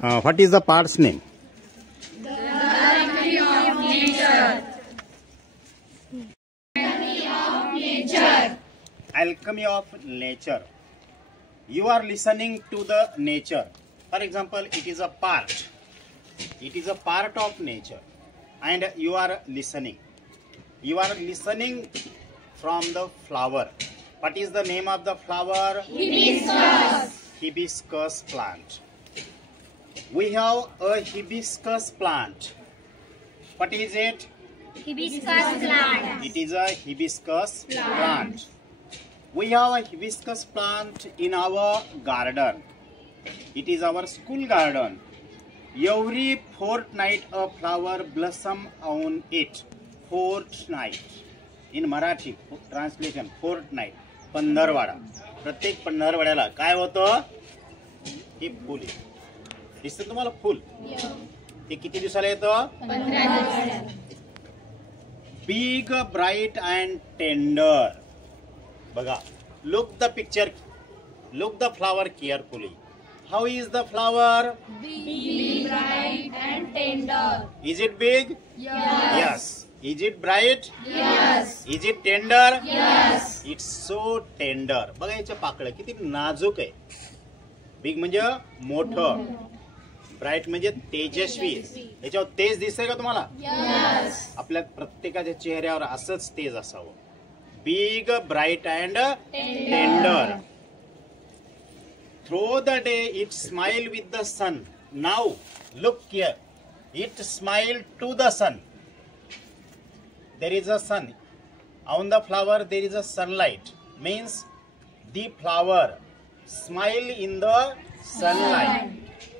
What is the part's name? Alchemy of nature. You are listening to the nature. For example, it is a part. It is a part of nature, and you are listening. You are listening from the flower. What is the name of the flower? Hibiscus. Hibiscus plant. We have a hibiscus plant. What is it? Hibiscus plant. It is a hibiscus plant. We have a hibiscus plant in our garden. It is our school garden. Every fortnight a flower blossom on it. Fortnight. In Marathi translation fortnight. पंधरवाडा. प्रत्येक पंधरवाड्याला काय होतं? हे फूल दिसतं तुम्हाला फूल. ते किती दिवसाला येतं? 15 दिवसाला. Big, bright and tender. बघा, look the picture, look the flower carefully. How is the flower? Big, bright and tender. Is it big? Yes. Yes. Is it bright? Yes. Is it tender? Yes. It's so tender. बघा याच्या पाकळ्या किती नाजूक आहे. Big म्हणजे मोठं, bright म्हणजे तेजस्वी. याच्यावर तेज दिसतंय का तुम्हाला? Yes. आपल्या प्रत्येकाच्या चेहऱ्यावर असंच तेज असावं. Big, bright and tender. Through the day it smile with the sun. Now look here. It smile to the sun. There is a sun. On the flower there is a sunlight. Means the flower smile in the sunlight.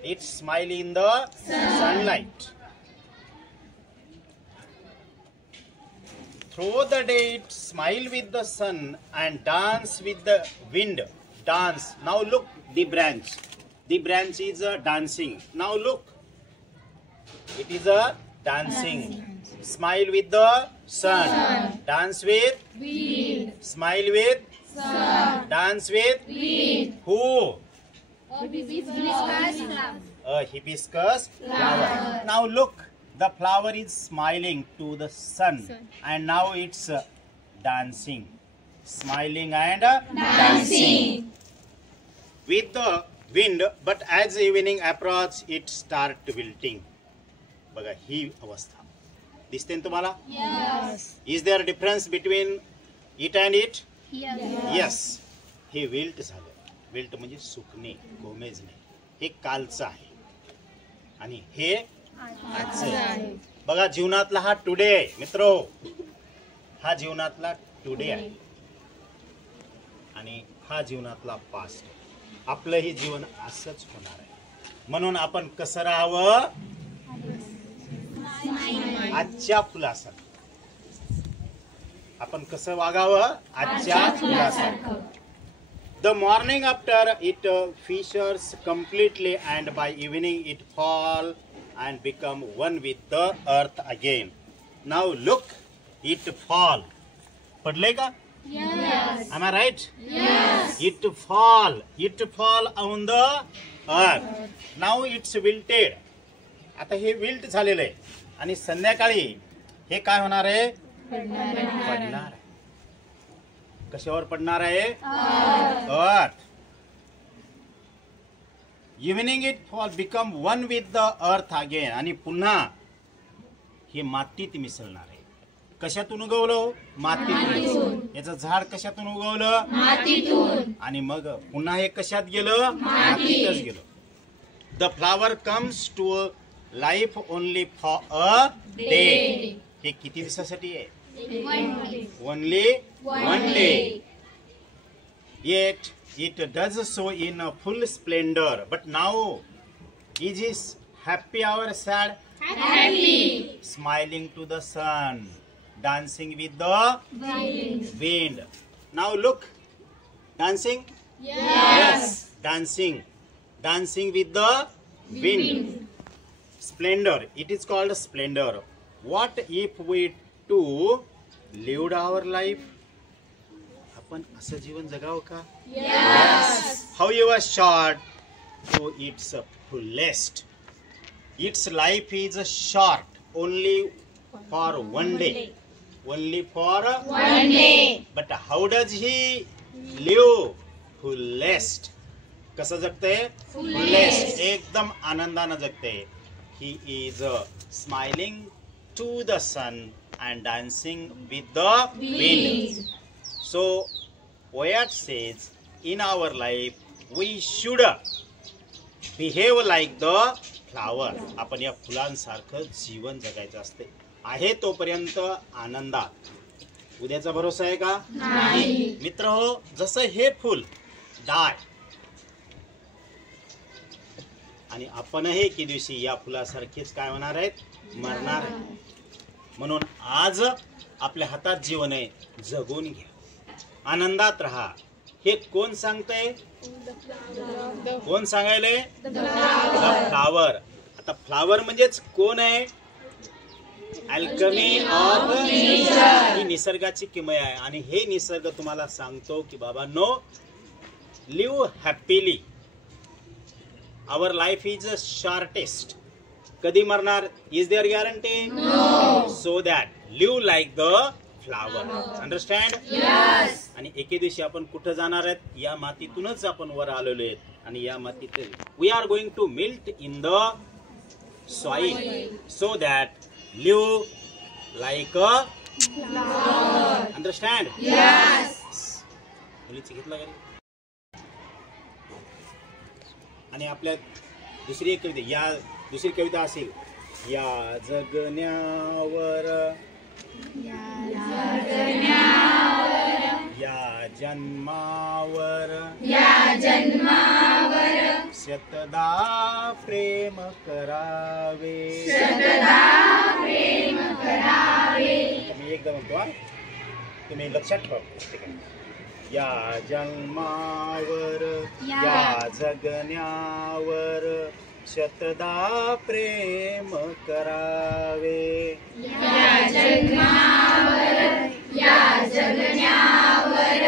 It smile in the sunlight. Through the day it smile with the sun and dance with the wind. Dance. Now look the branch. The branch is dancing. Now look. It is a dancing. Smile with the sun. Dance with Wind. smile with Sun. dance with Wind. who? Hibiscus flower. A hibiscus flower. Now look. The flower is smiling to the sun, and now it's dancing, smiling and dancing with the wind. But as evening approach, it start wilting. बघा ही अवस्था दिसते ना तुम्हाला? Yes. Is there a difference between it and it? Yes. Yes. हे wilt झालं. Wilt म्हणजे सुकणे, कोमेजणे. हे कालचं आहे आणि हे आजचं आहे. बघा जीवनातला हा टुडे आहे मित्रो. हा जीवनातला टुडे आहे आणि हा जीवनातला पास्ट. आपलंही जीवन असंच होणार आहे. म्हणून आपण कसं राहावं? आजच्या फुलासारखं. आपण कसं वागावं? आजच्या फुलासारखं. The morning after it features completely, and by evening it fall and become one with the earth again. Now look, it fall. पडले का? Yes. Am I right? Yes. It fall on the earth. Now it's wilted. आता हे wilt झालेलं आहे आणि संध्याकाळी हे काय होणार आहे? पडणार आहे. कशावर पडणार आहे? अर्थ. Evening it fall become one with the earth again. आणि पुन्हा हे मातीत मिसळणार आहे. कशातून उगवलं? मातीतून. याचं झाड कशातून उगवलं? मातीतून. आणि मग पुन्हा हे कशात गेलं? मातीतच गेलं. The flower comes to life only for a day. हे किती दिवसासाठी आहे? Only one day. Yet it does so in a full splendor. But now, is he happy or sad? Happy. Smiling to the sun, dancing with the wind. Now look, dancing. Yes. Dancing with the wind. Splendor. It is called splendor. What if we too lived our life? आपण असं जीवन जगावं का? Yes. However short, to its fullest. Its life is short, only for one day. Only for one day. But how does he live? Fullest. कसं जगते? Fullest. एकदम आनंदानं जगते. He is smiling to the sun and dancing with the wind. So Wyatt says, in our life we should behave like the flower. आपण या फुलांसारखं जीवन जगायचं असते. आहे तोपर्यंत आनंदात. उद्याचा भरोसा आहे का? नाही. मित्र हो, जसं हे फुल डाय आणि आपणही एके दिवशी या फुलासारखेच काय होणार आहेत? मरणार आहे. म्हणून आज आपल्या हातात जीवन आहे, जगून घ्या, आनंदात राहा. हे कोण सांगतंय? कोण सांगायले? The flower. आता फ्लावर म्हणजेच कोण आहे? Alchemy of nature. ही निसर्गाची किमया आहे आणि हे निसर्ग तुम्हाला सांगतो की बाबा no, live happily. Our life is shortest. कधी मरणार? Is there guarantee? No. So that live like the flower. Understand? Yes. आणि एके दिवशी आपण कुठं जाणार आहेत? या मातीतूनच आपण वर आलेलो आहेत आणि या मातीत we are going to melt in the soil so that live like a flower. Understand? Yes. मुलीची घेतला घरी. आणि आपल्या दुसरी एक कविता, या दुसरी कविता असेल, या जगण्यावर या जन्मावर शतदा प्रेम करावे. मी एकदा म्हणतो हा, तुम्ही लक्षात ठेवा. या जन्मावर या जगण्यावर शतदा प्रेम करावे. या जन्मावर या जगण्यावर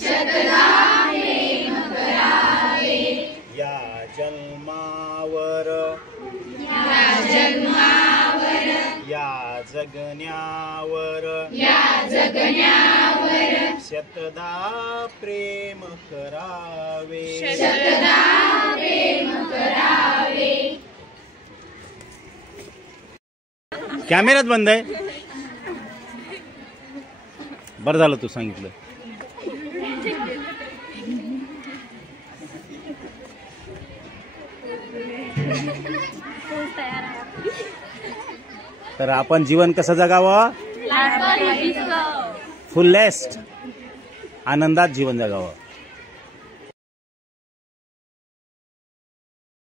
शतदा प्रेम करावे. या जन्मावर या जन्मावर या जगण्यावर शतदा प्रेम करावे. शतदा प्रेम करावे. कॅमेरात बंद आहे. बरं झालं तू सांगितलं. तर आपण जीवन कसं जगावं? फुल्लेस्ट. आनंदात जीवन जगावं.